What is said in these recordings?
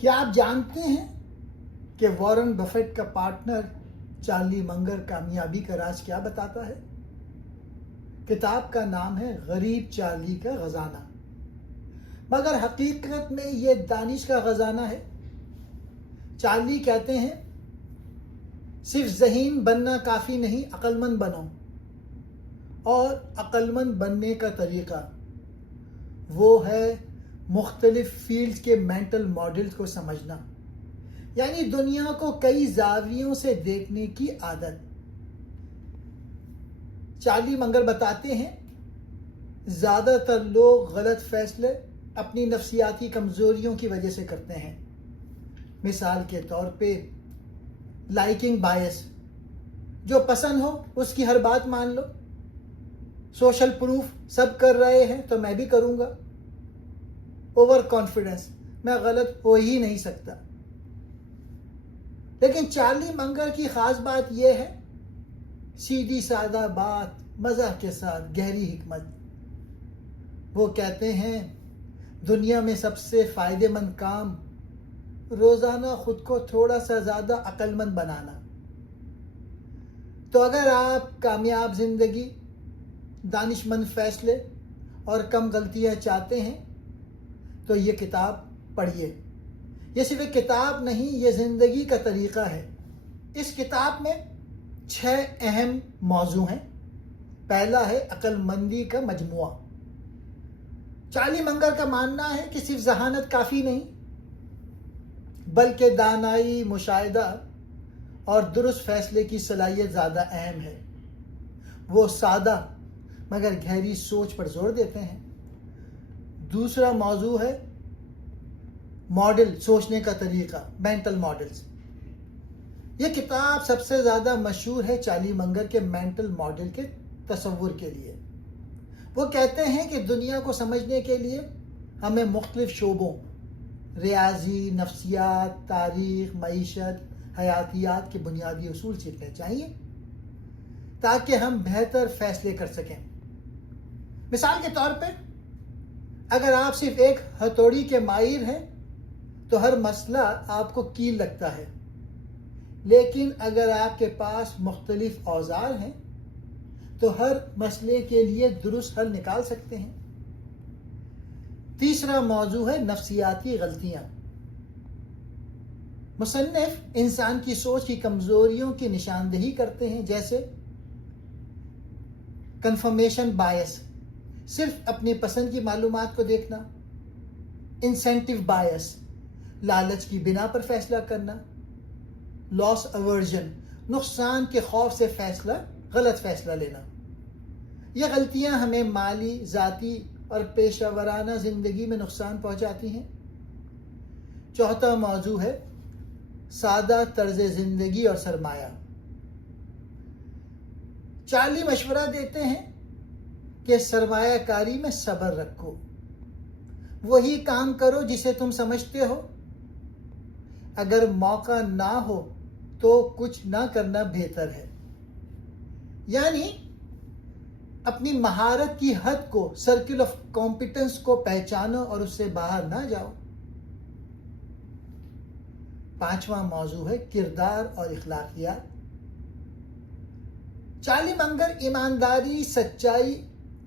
کیا آپ جانتے ہیں کہ وارن بفیٹ کا پارٹنر چارلی منگر کامیابی کا راز کیا بتاتا ہے؟ کتاب کا نام ہے غریب چارلی کا خزانہ، مگر حقیقت میں یہ دانش کا خزانہ ہے۔ چارلی کہتے ہیں صرف ذہین بننا کافی نہیں، عقل مند بنو، اور عقل مند بننے کا طریقہ وہ ہے مختلف فیلڈز کے مینٹل ماڈلز کو سمجھنا، یعنی دنیا کو کئی زاویوں سے دیکھنے کی عادت۔ چارلی منگر بتاتے ہیں زیادہ تر لوگ غلط فیصلے اپنی نفسیاتی کمزوریوں کی وجہ سے کرتے ہیں۔ مثال کے طور پہ لائکنگ بائس، جو پسند ہو اس کی ہر بات مان لو، سوشل پروف سب کر رہے ہیں تو میں بھی کروں گا، اوور کانفیڈنس، میں غلط ہو ہی نہیں سکتا۔ لیکن چارلی منگر کی خاص بات یہ ہے، سیدھی سادہ بات، مزاح کے ساتھ گہری حکمت۔ وہ کہتے ہیں دنیا میں سب سے فائدہ مند کام روزانہ خود کو تھوڑا سا زیادہ عقل مند بنانا۔ تو اگر آپ کامیاب زندگی، دانش مند فیصلے اور کم غلطیاں چاہتے ہیں تو یہ کتاب پڑھیے۔ یہ صرف ایک کتاب نہیں، یہ زندگی کا طریقہ ہے۔ اس کتاب میں 6 اہم موضوع ہیں۔ پہلا ہے عقل مندی کا مجموعہ۔ چارلی منگر کا ماننا ہے کہ صرف ذہانت کافی نہیں، بلکہ دانائی، مشاہدہ اور درست فیصلے کی صلاحیت زیادہ اہم ہے۔ وہ سادہ مگر گہری سوچ پر زور دیتے ہیں۔ دوسرا موضوع ہے ماڈل، سوچنے کا طریقہ، مینٹل ماڈلز۔ یہ کتاب سب سے زیادہ مشہور ہے چارلی منگر کے مینٹل ماڈل کے تصور کے لیے۔ وہ کہتے ہیں کہ دنیا کو سمجھنے کے لیے ہمیں مختلف شعبوں، ریاضی، نفسیات، تاریخ، معیشت، حیاتیات کے بنیادی اصول سیکھنے چاہیے تاکہ ہم بہتر فیصلے کر سکیں۔ مثال کے طور پہ اگر آپ صرف ایک ہتھوڑی کے ماہر ہیں تو ہر مسئلہ آپ کو کیل لگتا ہے، لیکن اگر آپ کے پاس مختلف اوزار ہیں تو ہر مسئلے کے لیے درست حل نکال سکتے ہیں۔ تیسرا موضوع ہے نفسیاتی غلطیاں۔ مصنف انسان کی سوچ کی کمزوریوں کی نشاندہی کرتے ہیں، جیسے کنفرمیشن بائس، صرف اپنی پسند کی معلومات کو دیکھنا، انسینٹیو بائس، لالچ کی بنا پر فیصلہ کرنا، لاس ایورژن، نقصان کے خوف سے غلط فیصلہ لینا۔ یہ غلطیاں ہمیں مالی، ذاتی اور پیشہ ورانہ زندگی میں نقصان پہنچاتی ہیں۔ چوتھا موضوع ہے سادہ طرز زندگی اور سرمایہ۔ چارلی مشورہ دیتے ہیں کہ سرمایہ کاری میں صبر رکھو، وہی کام کرو جسے تم سمجھتے ہو، اگر موقع نہ ہو تو کچھ نہ کرنا بہتر ہے۔ یعنی اپنی مہارت کی حد کو، سرکل آف کمپیٹنس کو پہچانو اور اس سے باہر نہ جاؤ۔ پانچواں موضوع ہے کردار اور اخلاقیات۔ چارلی منگر ایمانداری، سچائی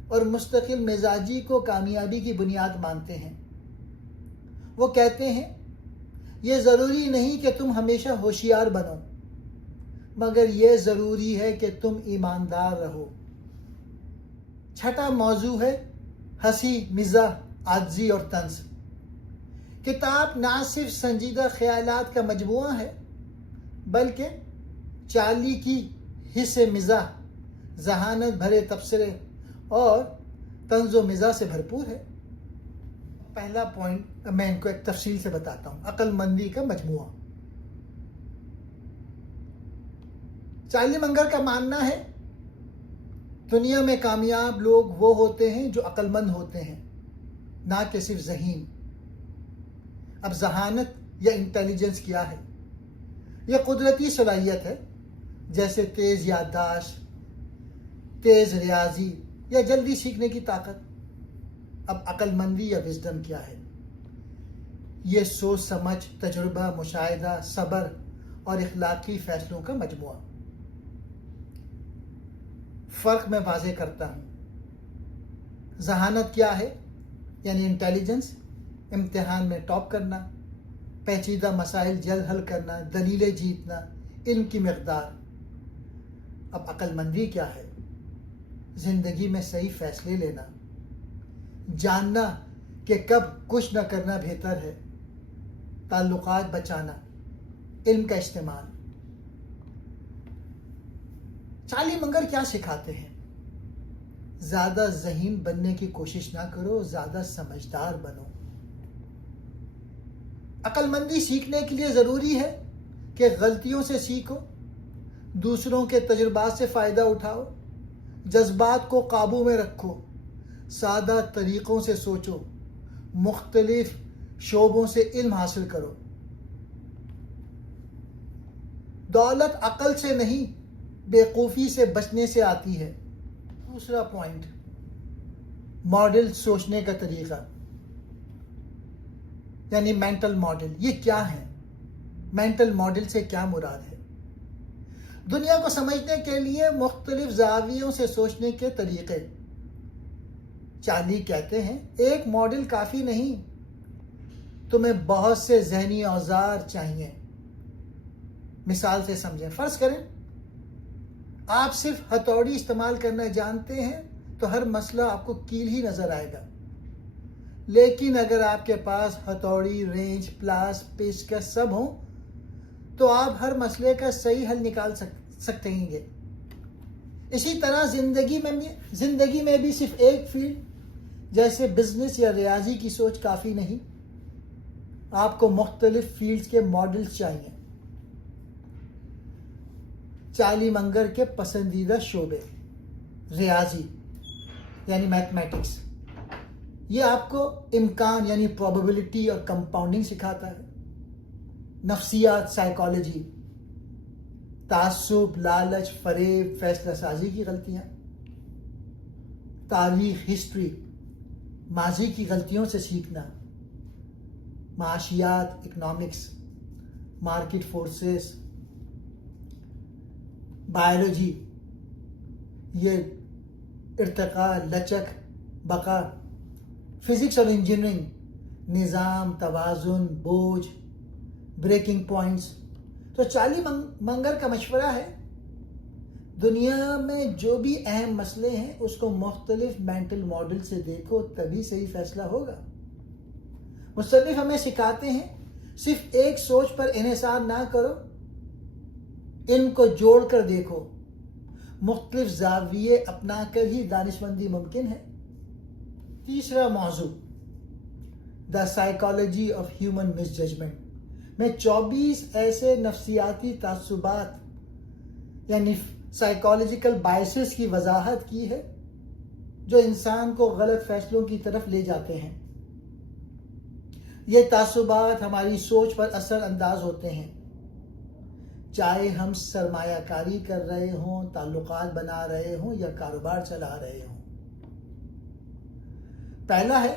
اور مستقل مزاجی کو کامیابی کی بنیاد مانتے ہیں۔ وہ کہتے ہیں یہ ضروری نہیں کہ تم ہمیشہ ہوشیار بنو، مگر یہ ضروری ہے کہ تم ایماندار رہو۔ چھٹا موضوع ہے ہنسی، مزاح، عاجزی اور طنز۔ کتاب نہ صرف سنجیدہ خیالات کا مجموعہ ہے، بلکہ چارلی کی حس مزاح، ذہانت بھرے تبصرے اور طنز و مزاح سے بھرپور ہے۔ پہلا پوائنٹ میں ان کو ایک تفصیل سے بتاتا ہوں، عقل مندی کا مجموعہ۔ چارلی منگر کا ماننا ہے دنیا میں کامیاب لوگ وہ ہوتے ہیں جو عقل مند ہوتے ہیں، نہ کہ صرف ذہین۔ اب ذہانت یا انٹیلیجنس کیا ہے؟ یہ قدرتی صلاحیت ہے، جیسے تیز یادداشت، تیز ریاضی یا جلدی سیکھنے کی طاقت۔ اب عقل مندی یا وزڈم کیا ہے؟ یہ سوچ سمجھ، تجربہ، مشاہدہ، صبر اور اخلاقی فیصلوں کا مجموعہ۔ فرق میں واضح کرتا ہوں۔ ذہانت کیا ہے؟ یعنی انٹیلیجنس، امتحان میں ٹاپ کرنا، پیچیدہ مسائل جلد حل کرنا، دلیلیں جیتنا، علم کی مقدار۔ اب عقل مندی کیا ہے؟ زندگی میں صحیح فیصلے لینا، جاننا کہ کب کچھ نہ کرنا بہتر ہے، تعلقات بچانا، علم کا استعمال۔ چارلی منگر کیا سکھاتے ہیں؟ زیادہ ذہین بننے کی کوشش نہ کرو، زیادہ سمجھدار بنو۔ عقل مندی سیکھنے کے لیے ضروری ہے کہ غلطیوں سے سیکھو، دوسروں کے تجربات سے فائدہ اٹھاؤ، جذبات کو قابو میں رکھو، سادہ طریقوں سے سوچو، مختلف شعبوں سے علم حاصل کرو۔ دولت عقل سے نہیں، بیوقوفی سے بچنے سے آتی ہے۔ دوسرا پوائنٹ، ماڈل سوچنے کا طریقہ، یعنی مینٹل ماڈل۔ یہ کیا ہے؟ مینٹل ماڈل سے کیا مراد ہے؟ دنیا کو سمجھنے کے لیے مختلف زاویوں سے سوچنے کے طریقے۔ چارلی کہتے ہیں ایک ماڈل کافی نہیں، تمہیں بہت سے ذہنی اوزار چاہیے۔ مثال سے سمجھیں، فرض کریں آپ صرف ہتھوڑی استعمال کرنا جانتے ہیں تو ہر مسئلہ آپ کو کیل ہی نظر آئے گا، لیکن اگر آپ کے پاس ہتھوڑی، رینچ، پلاس، پیچکس سب ہوں تو آپ ہر مسئلے کا صحیح حل نکال سکتے ہیں۔ اسی طرح زندگی میں بھی صرف ایک فیلڈ جیسے بزنس یا ریاضی کی سوچ کافی نہیں، آپ کو مختلف فیلڈز کے ماڈلز چاہیے۔ چارلی منگر کے پسندیدہ شعبے، ریاضی یعنی میتھمیٹکس، یہ آپ کو امکان یعنی پروبیبلٹی اور کمپاؤنڈنگ سکھاتا ہے۔ نفسیات، سائیکالوجی، تعصب، لالچ، فریب، فیصلہ سازی کی غلطیاں۔ تاریخ، ہسٹری، ماضی کی غلطیوں سے سیکھنا۔ معاشیات، اکنامکس، مارکیٹ فورسز۔ بائیولوجی، یہ ارتقاء، لچک، بقا۔ فزکس اور انجینئرنگ، نظام، توازن، بوجھ، بریکنگ پوائنٹس۔ تو چارلی منگر کا مشورہ ہے دنیا میں جو بھی اہم مسئلے ہیں اس کو مختلف مینٹل ماڈل سے دیکھو، تبھی صحیح فیصلہ ہوگا۔ مصنف ہمیں سکھاتے ہیں صرف ایک سوچ پر انحصار نہ کرو، ان کو جوڑ کر دیکھو، مختلف زاویے اپنا کر ہی دانشمندی ممکن ہے۔ تیسرا موضوع، the psychology of human misjudgement, میں 24 ایسے نفسیاتی تعصبات یعنی سائیکالوجیکل بائسز کی وضاحت کی ہے جو انسان کو غلط فیصلوں کی طرف لے جاتے ہیں۔ یہ تعصبات ہماری سوچ پر اثر انداز ہوتے ہیں، چاہے ہم سرمایہ کاری کر رہے ہوں، تعلقات بنا رہے ہوں یا کاروبار چلا رہے ہوں۔ پہلا ہے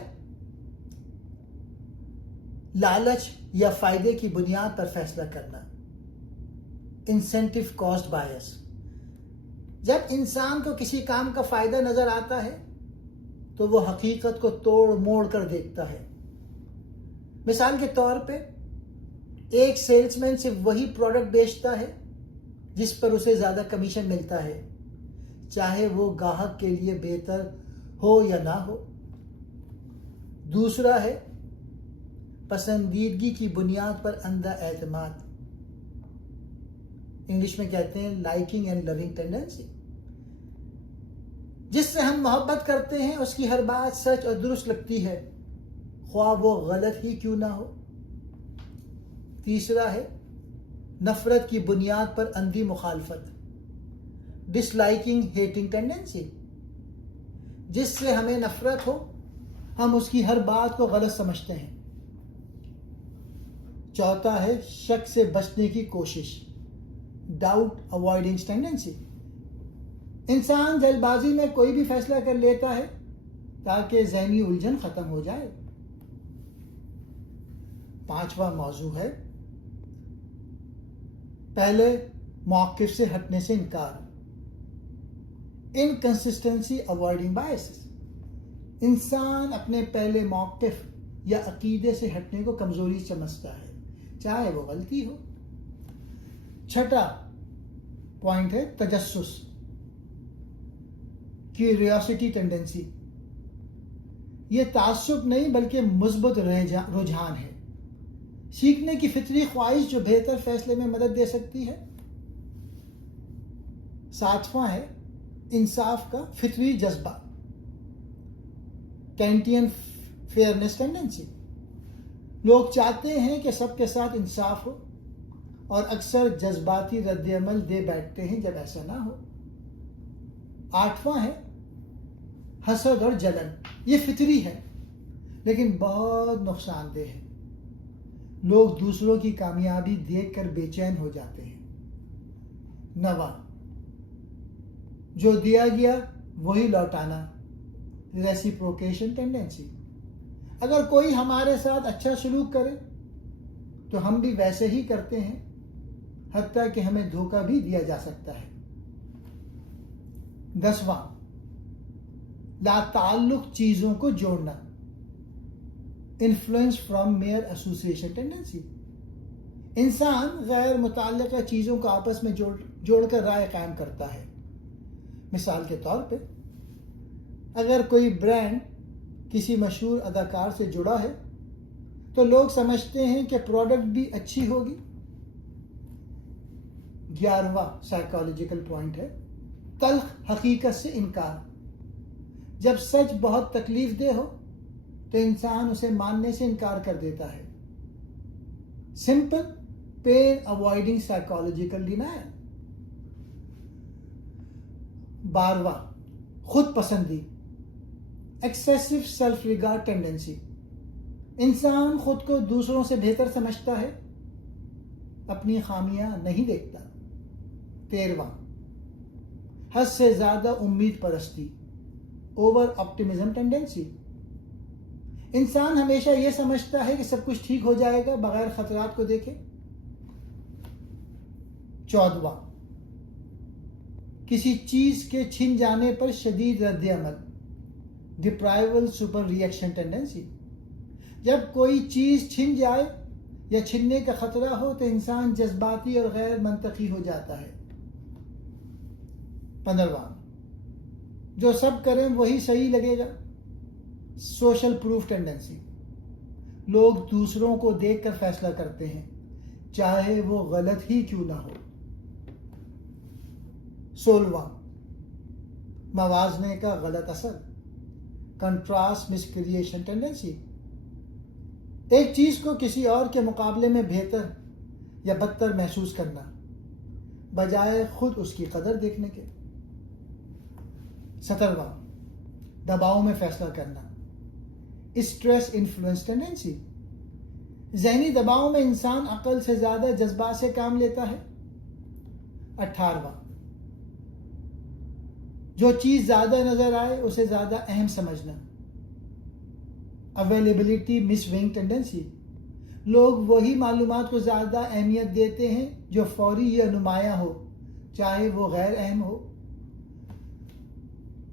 لالچ یا فائدے کی بنیاد پر فیصلہ کرنا، انسینٹو کاسٹ بائس۔ جب انسان کو کسی کام کا فائدہ نظر آتا ہے تو وہ حقیقت کو توڑ موڑ کر دیکھتا ہے۔ مثال کے طور پہ ایک سیلز مین صرف وہی پروڈکٹ بیچتا ہے جس پر اسے زیادہ کمیشن ملتا ہے، چاہے وہ گاہک کے لیے بہتر ہو یا نہ ہو۔ دوسرا ہے پسندیدگی کی بنیاد پر اندھا اعتماد، انگلش میں کہتے ہیں لائکنگ اینڈ لونگ ٹینڈنسی۔ جس سے ہم محبت کرتے ہیں اس کی ہر بات سچ اور درست لگتی ہے، خواہ وہ غلط ہی کیوں نہ ہو۔ تیسرا ہے نفرت کی بنیاد پر اندھی مخالفت، ڈس لائکنگ ہیٹنگ ٹینڈنسی۔ جس سے ہمیں نفرت ہو ہم اس کی ہر بات کو غلط سمجھتے ہیں۔ چوتھا ہے شک سے بچنے کی کوشش، ڈاؤٹ اوائڈنگ ٹینڈنسی۔ انسان جلد بازی میں کوئی بھی فیصلہ کر لیتا ہے تاکہ ذہنی الجھن ختم ہو جائے۔ 5واں موضوع ہے پہلے موقف سے ہٹنے سے انکار. Inconsistency avoiding biases. انسان اپنے پہلے موقف یا عقیدے سے ہٹنے کو کمزوری سمجھتا ہے چاہے وہ غلطی ہو. 6واں پوائنٹ ہے تجسس. Curiosity tendency. یہ تعصب نہیں بلکہ مثبت رجحان ہے. سیکھنے کی فطری خواہش جو بہتر فیصلے میں مدد دے سکتی ہے. 7واں ہے انصاف کا فطری جذبہ. Canteen فیئرنس tendency. لوگ چاہتے ہیں کہ سب کے ساتھ انصاف ہو اور اکثر جذباتی رد عمل دے بیٹھتے ہیں جب ایسا نہ ہو. 8واں ہے حسد اور جلن. یہ فطری ہے لیکن بہت نقصان دہ ہے. لوگ دوسروں کی کامیابی دیکھ کر بے چین ہو جاتے ہیں. 9واں جو دیا گیا وہی لوٹانا. ریسیپروکیشن ٹینڈنسی. اگر کوئی ہمارے ساتھ اچھا سلوک کرے تو ہم بھی ویسے ہی کرتے ہیں حتیٰ کہ ہمیں دھوکہ بھی دیا جا سکتا ہے. 10واں لا تعلق چیزوں کو جوڑنا. Influence from mere association tendency. انسان غیر متعلقہ چیزوں کو آپس میں جوڑ کر رائے قائم کرتا ہے. مثال کے طور پہ اگر کوئی برانڈ کسی مشہور اداکار سے جڑا ہے تو لوگ سمجھتے ہیں کہ پروڈکٹ بھی اچھی ہوگی. 11واں سائیکالوجیکل پوائنٹ ہے تلخ حقیقت سے انکار. جب سچ بہت تکلیف دہ ہو تو انسان اسے ماننے سے انکار کر دیتا ہے. Simple pain avoiding psychological denial. 12واں خود پسندی. Excessive self regard tendency. انسان خود کو دوسروں سے بہتر سمجھتا ہے اپنی خامیاں نہیں دیکھتا. 13واں حد سے زیادہ امید پرستی. Over optimism tendency. انسان ہمیشہ یہ سمجھتا ہے کہ سب کچھ ٹھیک ہو جائے گا بغیر خطرات کو دیکھے. 14واں کسی چیز کے چھن جانے پر شدید رد عمل. ڈپرائیول سپر ریئیکشن ٹینڈنسی. جب کوئی چیز چھن جائے یا چھننے کا خطرہ ہو تو انسان جذباتی اور غیر منطقی ہو جاتا ہے. 15واں جو سب کریں وہی صحیح لگے گا. Social proof tendency. لوگ دوسروں کو دیکھ کر فیصلہ کرتے ہیں چاہے وہ غلط ہی کیوں نہ ہو. 16واں موازنے کا غلط اثر. کنٹراسٹ مس کریشن ٹینڈنسی. ایک چیز کو کسی اور کے مقابلے میں بہتر یا بدتر محسوس کرنا بجائے خود اس کی قدر دیکھنے کے. 17واں دباؤ میں فیصلہ کرنا. Stress influence tendency. ذہنی دباؤ میں انسان عقل سے زیادہ جذبات سے کام لیتا ہے. 18واں جو چیز زیادہ نظر آئے اسے زیادہ اہم سمجھنا. اویلیبلٹی مس وینگ ٹینڈنسی. لوگ وہی معلومات کو زیادہ اہمیت دیتے ہیں جو فوری یا نمایاں ہو چاہے وہ غیر اہم ہو.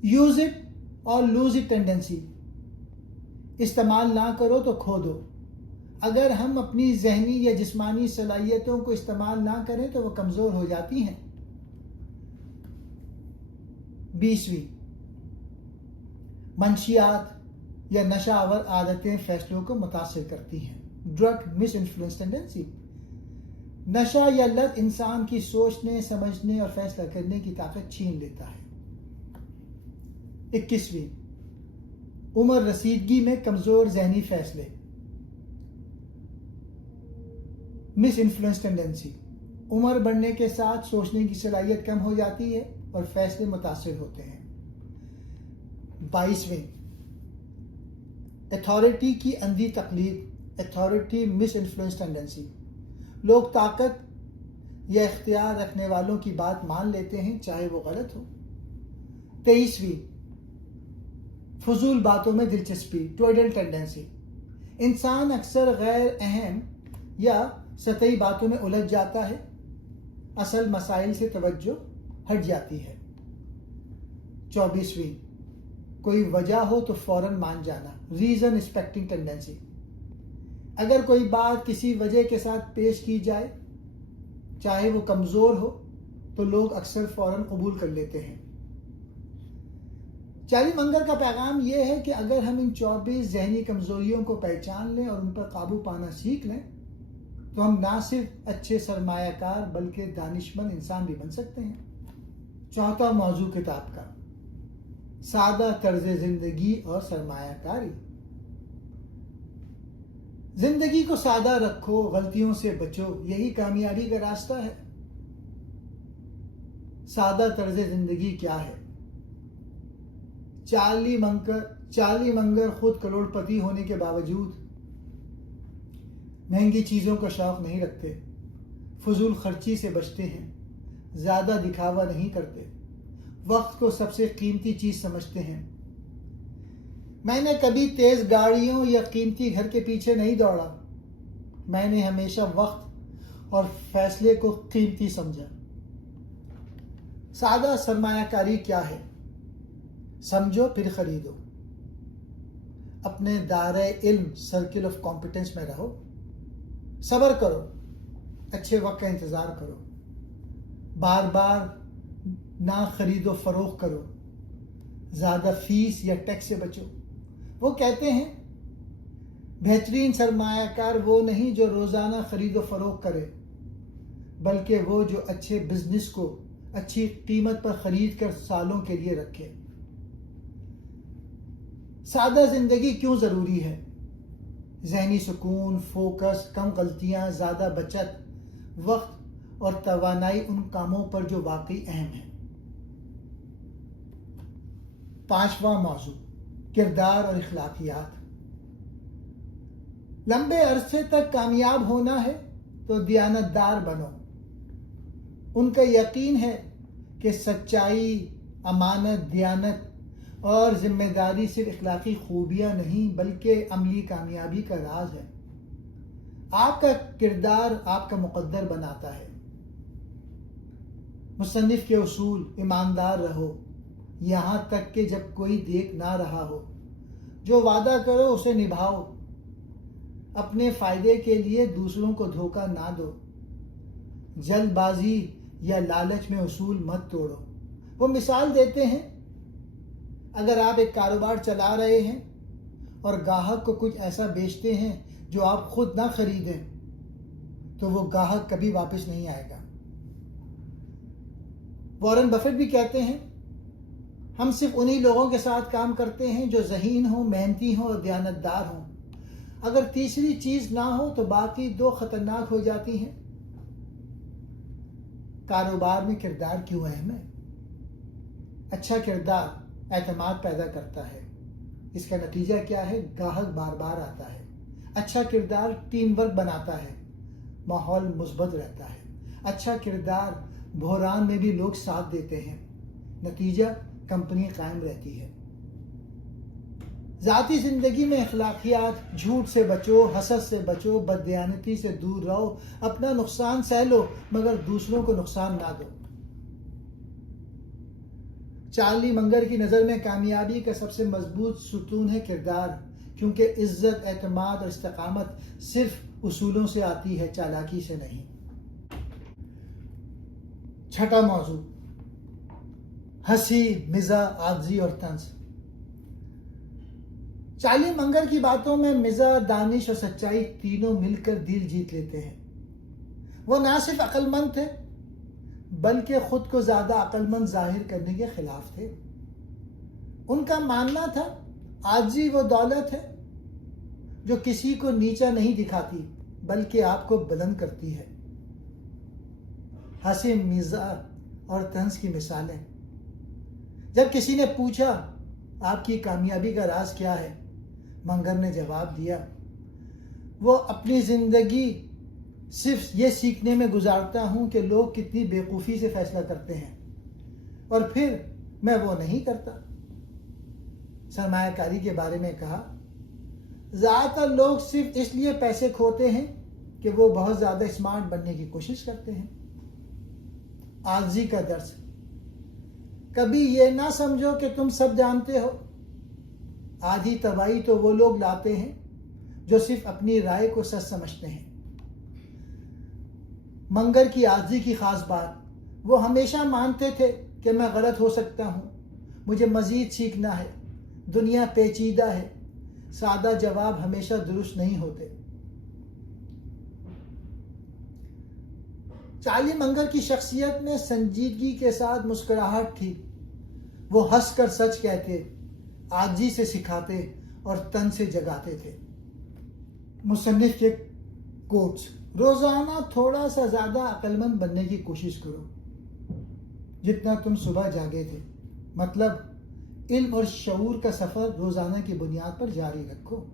یوز اٹ اور لوز اٹ ٹینڈنسی. استعمال نہ کرو تو کھو دو. اگر ہم اپنی ذہنی یا جسمانی صلاحیتوں کو استعمال نہ کریں تو وہ کمزور ہو جاتی ہیں. 20ویں منشیات یا نشہ آور عادتیں فیصلوں کو متاثر کرتی ہیں. ڈرگ مس انفلوئنس ٹینڈنسی. نشہ یا لت انسان کی سوچنے سمجھنے اور فیصلہ کرنے کی طاقت چھین لیتا ہے. 21ویں عمر رسیدگی میں کمزور ذہنی فیصلے. مس انفلوئنس ٹینڈنسی. عمر بڑھنے کے ساتھ سوچنے کی صلاحیت کم ہو جاتی ہے اور فیصلے متاثر ہوتے ہیں. 22ویں اتھارٹی کی اندھی تقلید. اتھارٹی مس انفلوئنس ٹینڈنسی. لوگ طاقت یا اختیار رکھنے والوں کی بات مان لیتے ہیں چاہے وہ غلط ہو. 23ویں فضول باتوں میں دلچسپی. ٹوئڈل ٹینڈنسی. انسان اکثر غیر اہم یا سطحی باتوں میں الجھ جاتا ہے، اصل مسائل سے توجہ ہٹ جاتی ہے۔ 24ویں، کوئی وجہ ہو تو فوراً مان جانا، ریزن ایکسپیکٹنگ ٹینڈنسی۔ اگر کوئی بات کسی وجہ کے ساتھ پیش کی جائے، چاہے وہ کمزور ہو، تو لوگ اکثر فوراً قبول کر لیتے ہیں۔ چارلی منگر کا پیغام یہ ہے کہ اگر ہم ان 24 ذہنی کمزوریوں کو پہچان لیں اور ان پر قابو پانا سیکھ لیں تو ہم نہ صرف اچھے سرمایہ کار بلکہ دانشمند انسان بھی بن سکتے ہیں۔ چوتھا موضوع کتاب کا، سادہ طرز زندگی اور سرمایہ کاری۔ زندگی کو سادہ رکھو، غلطیوں سے بچو، یہی کامیابی کا راستہ ہے۔ سادہ طرز زندگی کیا ہے؟ چارلی منگر خود کروڑ پتی ہونے کے باوجود مہنگی چیزوں کا شوق نہیں رکھتے، فضول خرچی سے بچتے ہیں، زیادہ دکھاوا نہیں کرتے، وقت کو سب سے قیمتی چیز سمجھتے ہیں۔ میں نے کبھی تیز گاڑیوں یا قیمتی گھر کے پیچھے نہیں دوڑا، میں نے ہمیشہ وقت اور فیصلے کو قیمتی سمجھا۔ سادہ سرمایہ کاری کیا ہے؟ سمجھو پھر خریدو، اپنے دائرۂ علم سرکل آف کمپیٹنس میں رہو، صبر کرو، اچھے وقت کا انتظار کرو، بار بار نہ خرید و فروخت کرو، زیادہ فیس یا ٹیکس سے بچو۔ وہ کہتے ہیں بہترین سرمایہ کار وہ نہیں جو روزانہ خرید و فروخت کرے، بلکہ وہ جو اچھے بزنس کو اچھی قیمت پر خرید کر سالوں کے لیے رکھے۔ سادہ زندگی کیوں ضروری ہے؟ ذہنی سکون، فوکس، کم غلطیاں، زیادہ بچت، وقت اور توانائی ان کاموں پر جو واقعی اہم ہیں۔ پانچواں موضوع، کردار اور اخلاقیات۔ لمبے عرصے تک کامیاب ہونا ہے تو دیانتدار بنو۔ ان کا یقین ہے کہ سچائی، امانت، دیانت اور ذمہ داری صرف اخلاقی خوبیاں نہیں بلکہ عملی کامیابی کا راز ہے۔ آپ کا کردار آپ کا مقدر بناتا ہے۔ مصنف کے اصول، ایماندار رہو یہاں تک کہ جب کوئی دیکھ نہ رہا ہو، جو وعدہ کرو اسے نبھاؤ، اپنے فائدے کے لیے دوسروں کو دھوکہ نہ دو، جلد بازی یا لالچ میں اصول مت توڑو۔ وہ مثال دیتے ہیں، اگر آپ ایک کاروبار چلا رہے ہیں اور گاہک کو کچھ ایسا بیچتے ہیں جو آپ خود نہ خریدیں تو وہ گاہک کبھی واپس نہیں آئے گا۔ وارن بفیٹ بھی کہتے ہیں، ہم صرف انہی لوگوں کے ساتھ کام کرتے ہیں جو ذہین ہوں، محنتی ہوں اور دیانتدار ہوں۔ اگر تیسری چیز نہ ہو تو باقی دو خطرناک ہو جاتی ہیں۔ کاروبار میں کردار کیوں اہم ہے؟ اچھا کردار اعتماد پیدا کرتا ہے۔ اس کا نتیجہ کیا ہے؟ گاہک بار بار آتا ہے۔ اچھا کردار ٹیم ورک بناتا ہے، ماحول مثبت رہتا ہے۔ اچھا کردار بحران میں بھی لوگ ساتھ دیتے ہیں، نتیجہ کمپنی قائم رہتی ہے۔ ذاتی زندگی میں اخلاقیات، جھوٹ سے بچو، حسد سے بچو، بددیانتی سے دور رہو، اپنا نقصان سہ لو مگر دوسروں کو نقصان نہ دو۔ چارلی منگر کی نظر میں کامیابی کا سب سے مضبوط ستون ہے کردار، کیونکہ عزت، اعتماد اور استقامت صرف اصولوں سے آتی ہے، چالاکی سے نہیں۔ چھٹا موضوع، ہنسی، مزاح، عاجزی اور طنز۔ چارلی منگر کی باتوں میں مزاح، دانش اور سچائی تینوں مل کر دل جیت لیتے ہیں۔ وہ نہ صرف عقل مند تھے بلکہ خود کو زیادہ عقل مند ظاہر کرنے کے خلاف تھے۔ ان کا ماننا تھا عاجزی وہ دولت ہے جو کسی کو نیچا نہیں دکھاتی بلکہ آپ کو بلند کرتی ہے۔ ہنسی، مزاح اور طنز کی مثالیں۔ جب کسی نے پوچھا آپ کی کامیابی کا راز کیا ہے، منگر نے جواب دیا، وہ اپنی زندگی صرف یہ سیکھنے میں گزارتا ہوں کہ لوگ کتنی بیوقوفی سے فیصلہ کرتے ہیں اور پھر میں وہ نہیں کرتا۔ سرمایہ کاری کے بارے میں کہا، زیادہ تر لوگ صرف اس لیے پیسے کھوتے ہیں کہ وہ بہت زیادہ اسمارٹ بننے کی کوشش کرتے ہیں۔ عاجزی کا درس، کبھی یہ نہ سمجھو کہ تم سب جانتے ہو۔ آدھی تباہی تو وہ لوگ لاتے ہیں جو صرف اپنی رائے کو سچ سمجھتے ہیں۔ منگر کی عاجزی کی خاص بات، وہ ہمیشہ مانتے تھے کہ میں غلط ہو سکتا ہوں، مجھے مزید سیکھنا ہے، دنیا پیچیدہ ہے، سادہ جواب ہمیشہ درست نہیں ہوتے۔ چارلی منگر کی شخصیت میں سنجیدگی کے ساتھ مسکراہٹ تھی۔ وہ ہنس کر سچ کہتے، عاجزی سے سکھاتے اور تن سے جگاتے تھے۔ مصنف کے کوٹس، روزانہ تھوڑا سا زیادہ عقل مند بننے کی کوشش کرو جتنا تم صبح جاگے تھے۔ مطلب علم اور شعور کا سفر روزانہ کی بنیاد پر جاری رکھو۔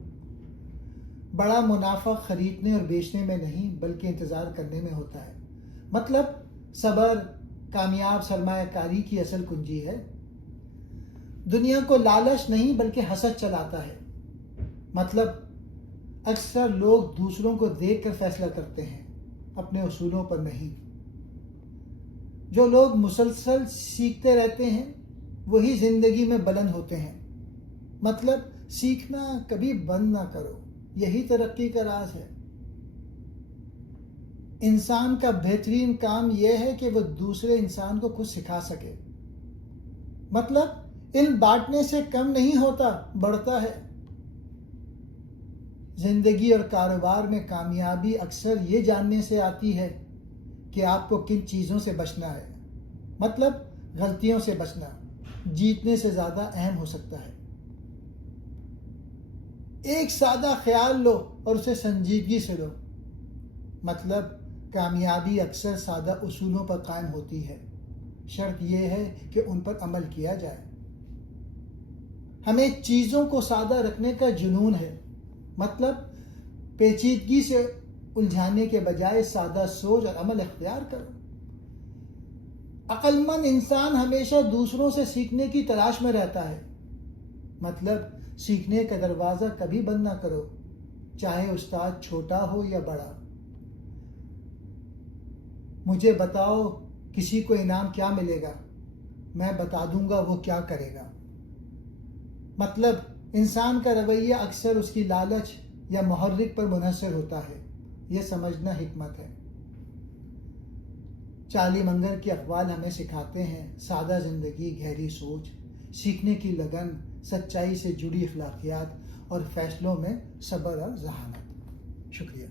بڑا منافع خریدنے اور بیچنے میں نہیں بلکہ انتظار کرنے میں ہوتا ہے۔ مطلب صبر کامیاب سرمایہ کاری کی اصل کنجی ہے۔ دنیا کو لالچ نہیں بلکہ حسد چلاتا ہے۔ مطلب اکثر لوگ دوسروں کو دیکھ کر فیصلہ کرتے ہیں، اپنے اصولوں پر نہیں۔ جو لوگ مسلسل سیکھتے رہتے ہیں وہی زندگی میں بلند ہوتے ہیں۔ مطلب سیکھنا کبھی بند نہ کرو، یہی ترقی کا راز ہے۔ انسان کا بہترین کام یہ ہے کہ وہ دوسرے انسان کو کچھ سکھا سکے۔ مطلب علم بانٹنے سے کم نہیں ہوتا، بڑھتا ہے۔ زندگی اور کاروبار میں کامیابی اکثر یہ جاننے سے آتی ہے کہ آپ کو کن چیزوں سے بچنا ہے۔ مطلب غلطیوں سے بچنا جیتنے سے زیادہ اہم ہو سکتا ہے۔ ایک سادہ خیال لو اور اسے سنجیدگی سے لو۔ مطلب کامیابی اکثر سادہ اصولوں پر قائم ہوتی ہے، شرط یہ ہے کہ ان پر عمل کیا جائے۔ ہمیں چیزوں کو سادہ رکھنے کا جنون ہے۔ مطلب پیچیدگی سے الجھانے کے بجائے سادہ سوچ اور عمل اختیار کرو۔ عقل مند انسان ہمیشہ دوسروں سے سیکھنے کی تلاش میں رہتا ہے۔ مطلب سیکھنے کا دروازہ کبھی بند نہ کرو، چاہے استاد چھوٹا ہو یا بڑا۔ مجھے بتاؤ کسی کو انعام کیا ملے گا، میں بتا دوں گا وہ کیا کرے گا۔ مطلب انسان کا رویہ اکثر اس کی لالچ یا محرک پر منحصر ہوتا ہے، یہ سمجھنا حکمت ہے۔ چارلی منگر کے اقوال ہمیں سکھاتے ہیں سادہ زندگی، گہری سوچ، سیکھنے کی لگن، سچائی سے جڑی اخلاقیات اور فیصلوں میں صبر اور ذہانت۔ شکریہ۔